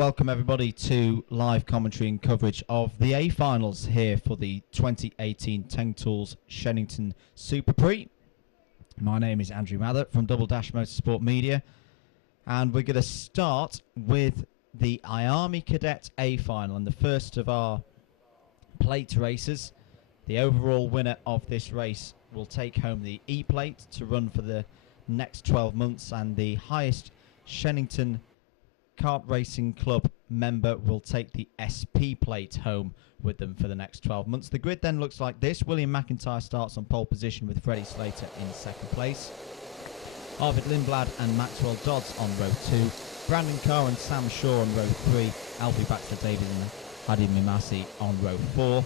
Welcome everybody to live commentary and coverage of the A finals here for the 2018 Teng Tools Shenington SuperPrix. My name is Andrew Mather from Double Dash Motorsport Media, and we're going to start with the IAME Cadet A final, and the first of our plate races. The overall winner of this race will take home the E plate to run for the next 12 months, and the highest Shenington Kart Racing Club member will take the SP plate home with them for the next 12 months. The grid then looks like this. William McIntyre starts on pole position with Freddie Slater in second place. Arvid Lindblad and Maxwell Dodds on row 2. Brandon Carr and Sam Shaw on row 3. Alfie Baxter David and Hadi Mimasi on row 4.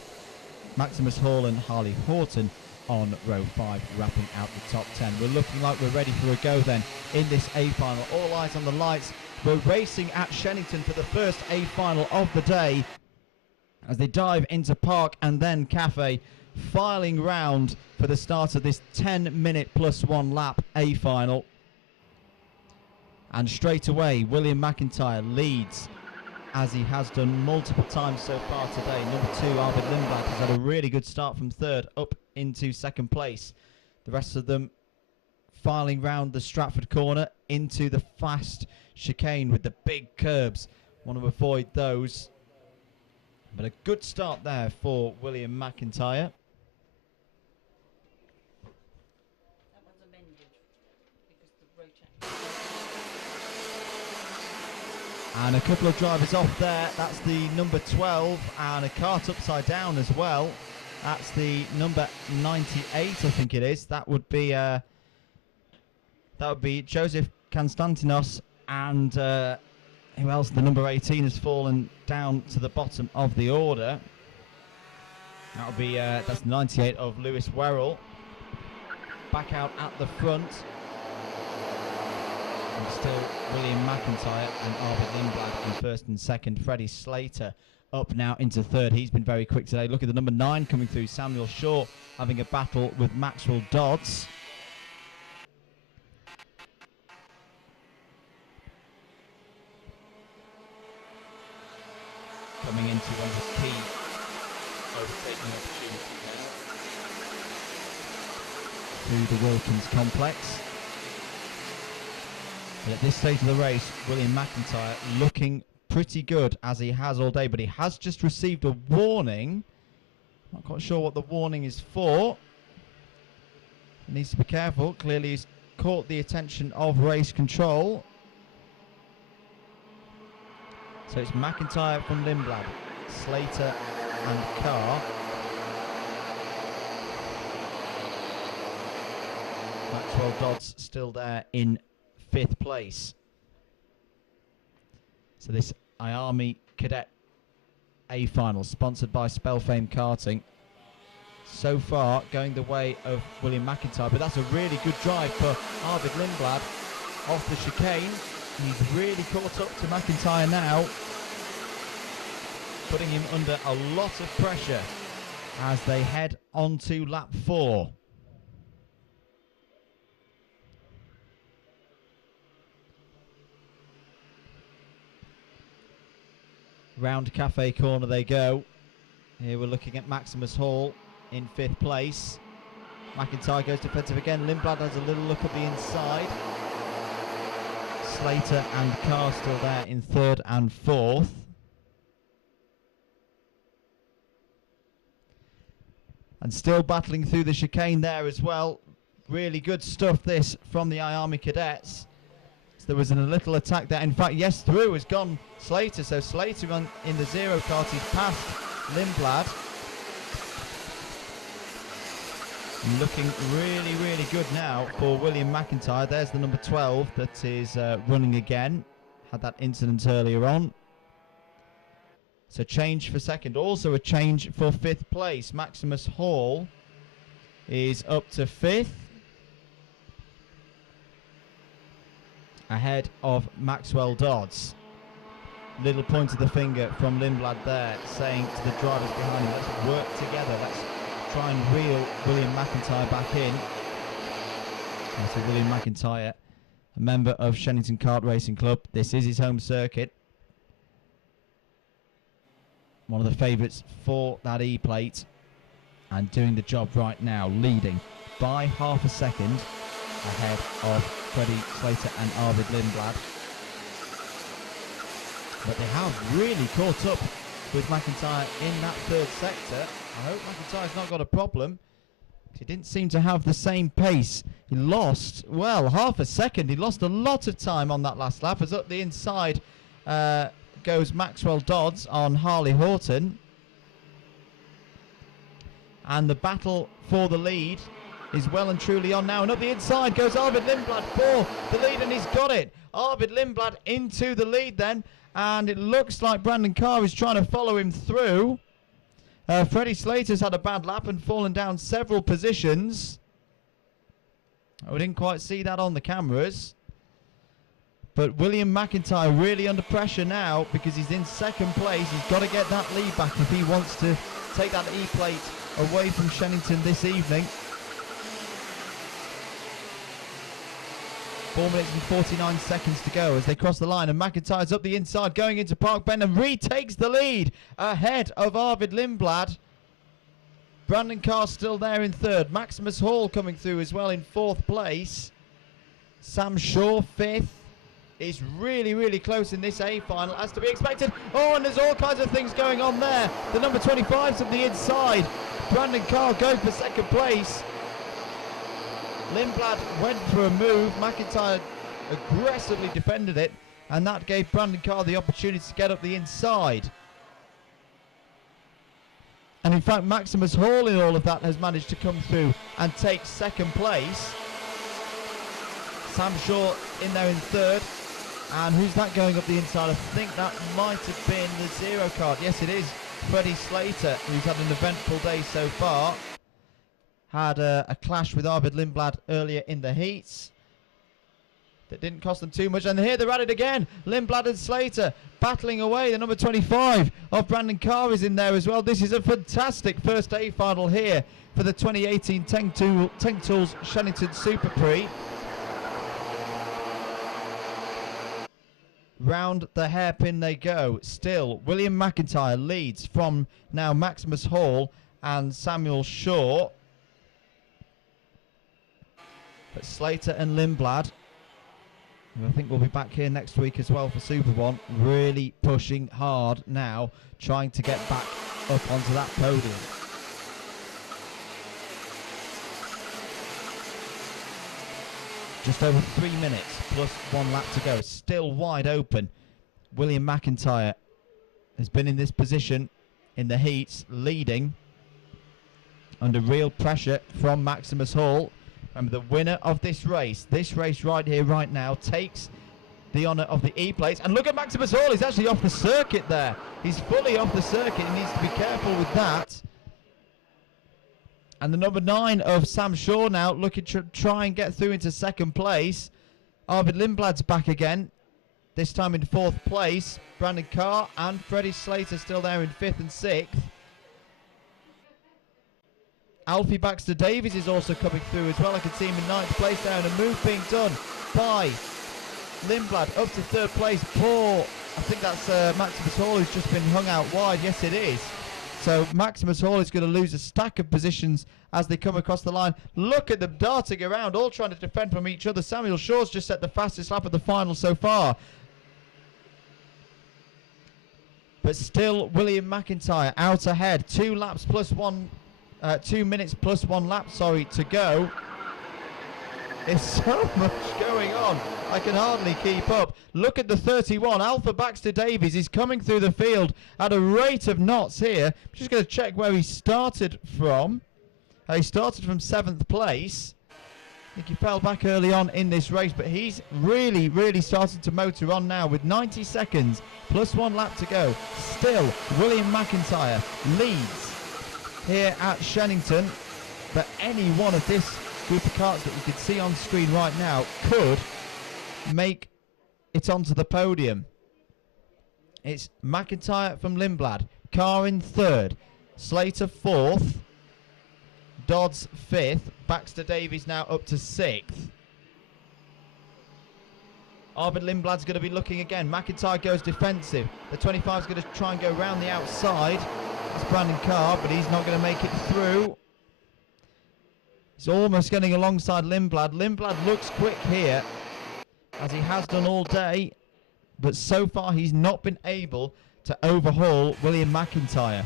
Maximus Hall and Harley Horton on row 5, wrapping out the top 10. We're looking like we're ready for a go then in this A final. All eyes on the lights. We're racing at Shenington for the first A final of the day as they dive into Park and then Cafe, filing round for the start of this 10-minute plus 1 lap A final. And straight away, William McIntyre leads, as he has done multiple times so far today. Number 2, Arvid Lindblad, has had a really good start from third up into second place. The rest of them filing round the Stratford corner into the fast chicane with the big curbs. Want to avoid those. But a good start there for William McIntyre. That one's amended because the road check. And a couple of drivers off there. That's the number 12 and a Kart upside down as well. That's the number 98, I think it is. That would be Joseph Konstantinos, and who else? The number 18 has fallen down to the bottom of the order. That'll be that's 98 of Lewis Werrell. Back out at the front. And still William McIntyre and Arvid Lindblad in first and second. Freddie Slater up now into third. He's been very quick today. Look at the number 9 coming through. Samuel Shaw having a battle with Maxwell Dodds. Coming into one of the key overtaking opportunities through the Wilkins complex. But at this stage of the race, William McIntyre looking pretty good, as he has all day, but he has just received a warning. Not quite sure what the warning is for. He needs to be careful. Clearly he's caught the attention of race control. So it's McIntyre from Lindblad, Slater and Carr. Maxwell Dodds still there in 5th place. So this IAME Cadet A final, sponsored by Spellfame Karting. So far going the way of William McIntyre, but that's a really good drive for Arvid Lindblad off the chicane. He's really caught up to McIntyre now, putting him under a lot of pressure as they head on to lap 4. Round Cafe corner they go. Here we're looking at Maximus Hall in 5th place. McIntyre goes defensive again. Lindblad has a little look at the inside. Slater and Carr still there in 3rd and 4th. And still battling through the chicane there as well. Really good stuff this from the IAME Cadets. So there was a little attack there. In fact, yes, through has gone Slater. So Slater in the 0 kart, he's passed Lindblad. Looking really, really good now for William McIntyre. There's the number 12 that is running again. Had that incident earlier on. So change for second. Also a change for 5th place. Maximus Hall is up to 5th. Ahead of Maxwell Dodds. Little point of the finger from Lindblad there, saying to the drivers behind him, let's work together. Let's try and reel William McIntyre back in. And so William McIntyre, a member of Shenington Kart Racing Club. This is his home circuit. one of the favourites for that E-plate, and doing the job right now, leading by half a second ahead of Freddie Slater and Arvid Lindblad. But they have really caught up with McIntyre in that third sector. I hope McIntyre's not got a problem. He didn't seem to have the same pace. He lost, well, half a second. He lost a lot of time on that last lap. As up the inside goes Maxwell Dodds on Harley Horton. And the battle for the lead is well and truly on now. And up the inside goes Arvid Lindblad for the lead, and he's got it. Arvid Lindblad into the lead then. And it looks like Brandon Carr is trying to follow him through. Freddie Slater's had a bad lap and fallen down several positions. We didn't quite see that on the cameras. But William McIntyre really under pressure now because he's in second place. He's got to get that lead back if he wants to take that E-plate away from Shenington this evening. 4 minutes and 49 seconds to go as they cross the line, and McIntyre's up the inside going into Park Bend and retakes the lead ahead of Arvid Lindblad. Brandon Carr still there in third. Maximus Hall coming through as well in fourth place. Sam Shaw fifth. Is really, really close in this A final, as to be expected. Oh, and there's all kinds of things going on there. The number 25's up the inside. Brandon Carr goes for second place. Lindblad went for a move. McIntyre aggressively defended it, and that gave Brandon Carr the opportunity to get up the inside. And in fact, Maximus Hall in all of that has managed to come through and take second place. Sam Shaw in there in third. And who's that going up the inside? I think that might have been the zero card. Yes, it is Freddie Slater, who's had an eventful day so far. Had a clash with Arvid Lindblad earlier in the heats. That didn't cost them too much. And here they're at it again. Lindblad and Slater battling away. The number 25 of Brandon Carr is in there as well. This is a fantastic first A final here for the 2018 Tank Tools Shenington SuperPrix. Round the hairpin they go. Still, William McIntyre leads from now Maximus Hall and Samuel Shaw. But Slater and Lindblad, who I think we'll be back here next week as well for Super One, really pushing hard now, trying to get back up onto that podium. Just over 3 minutes plus 1 lap to go. Still wide open. William McIntyre has been in this position in the heats, leading under real pressure from Maximus Hall. Remember, the winner of this race right here, right now, takes the honour of the E-plates. And look at Maximus Hall. He's actually off the circuit there. He's fully off the circuit. He needs to be careful with that. And the number 9 of Sam Shaw now looking to try and get through into second place. Arvid Lindblad's back again, this time in fourth place. Brandon Carr and Freddie Slater still there in fifth and sixth. Alfie Baxter Davies is also coming through as well. I can see him in ninth place there, and a move being done by Lindblad up to third place. Poor, I think that's Maximus Hall, who's just been hung out wide. Yes, it is. So Maximus Hall is going to lose a stack of positions as they come across the line. Look at them darting around, all trying to defend from each other. Samuel Shaw's just set the fastest lap of the final so far. But still, William McIntyre out ahead. 2 laps plus 1, 2 minutes plus 1 lap, to go. There's so much going on. I can hardly keep up. Look at the 31. Alpha Baxter Davies is coming through the field at a rate of knots here. I'm just going to check where he started from. He started from 7th place. I think he fell back early on in this race, but he's really, really starting to motor on now with 90 seconds plus 1 lap to go. Still, William McIntyre leads here at Shenington, but any one of this group of karts that you can see on screen right now could make it onto the podium. It's McIntyre from Lindblad, Carr in third, Slater fourth, Dodds fifth, Baxter Davies now up to sixth. Arvid Lindblad's going to be looking again. McIntyre goes defensive. The 25 is going to try and go round the outside. It's Brandon Carr, but he's not going to make it through. He's almost getting alongside Lindblad. Lindblad looks quick here, as he has done all day, but so far he's not been able to overhaul William McIntyre.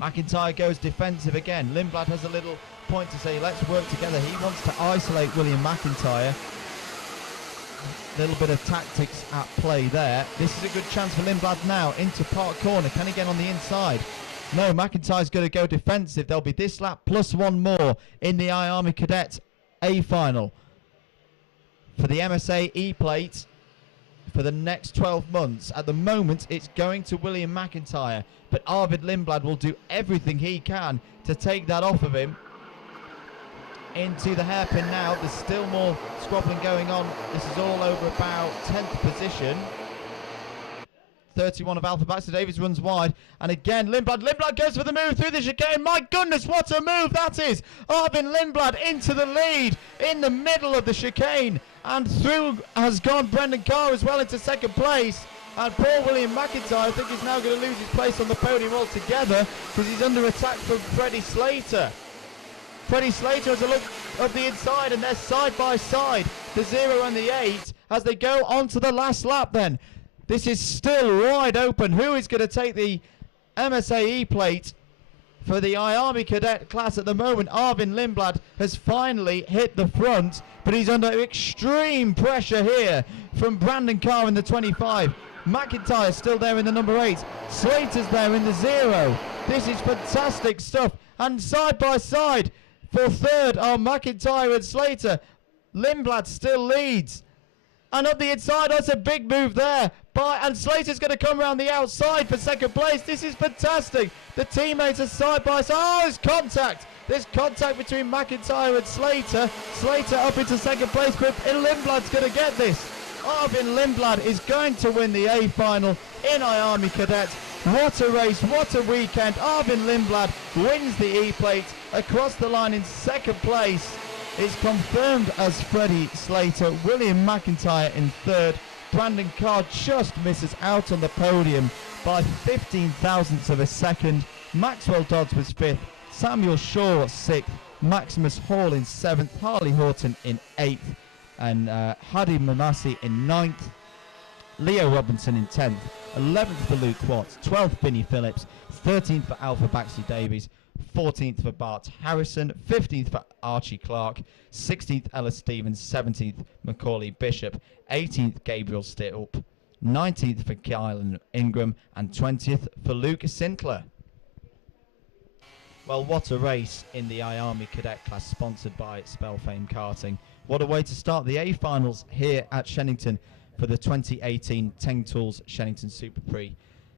McIntyre goes defensive again. Lindblad has a little point to say, let's work together. He wants to isolate William McIntyre. Little bit of tactics at play there. This is a good chance for Lindblad now into Park Corner. Can he get on the inside? No, McIntyre's going to go defensive. There'll be this lap plus one more in the IAME Cadet A final for the MSA E-plate for the next 12 months. At the moment, it's going to William McIntyre, but Arvid Lindblad will do everything he can to take that off of him. Into the hairpin now. There's still more squabbling going on. This is all over about 10th position. 31 of Alpha Baxter Davies runs wide, and again Lindblad goes for the move through the chicane. My goodness, what a move that is! Arvid Lindblad into the lead in the middle of the chicane, and through has gone Brendan Carr as well into second place. And poor William McIntyre, I think, is now going to lose his place on the podium altogether because he's under attack from Freddie Slater. Freddie Slater has a look of the inside, and they're side by side, the 0 and the 8, as they go on to the last lap then. This is still wide open. Who is going to take the MSAE plate for the IAME Cadet class at the moment? Arvid Lindblad has finally hit the front, but he's under extreme pressure here from Brandon Carr in the 25. McIntyre still there in the number 8. Slater's there in the 0. This is fantastic stuff. And side by side for third are McIntyre and Slater. Lindblad still leads. And up the inside, that's a big move there. And Slater's going to come around the outside for second place. This is fantastic. The teammates are side by side. Oh, there's contact. There's contact between McIntyre and Slater. Slater up into second place, but Lindblad's going to get this. Arvid Lindblad is going to win the A final in IAME Cadet. What a race, what a weekend. Arvid Lindblad wins the E-plate across the line in second place. It's confirmed as Freddie Slater. William McIntyre in third. Brandon Carr just misses out on the podium by 15 thousandths of a second. Maxwell Dodds was fifth. Samuel Shaw sixth. Maximus Hall in seventh. Harley Horton in eighth. And Hadi Mamasi in ninth. Leo Robinson in 10th. 11th for Luke Watts. 12th Vinnie Phillips. 13th for Alpha Baxley Davies. 14th for Bart Harrison, 15th for Archie Clark, 16th Ellis Stevens, 17th Macaulay Bishop, 18th Gabriel Stilp, 19th for Kylan Ingram, and 20th for Lucas Sinclair. Well, what a race in the IAME Cadet class, sponsored by Spellfame Karting. What a way to start the A finals here at Shenington for the 2018 Teng Tools Shenington SuperPrix.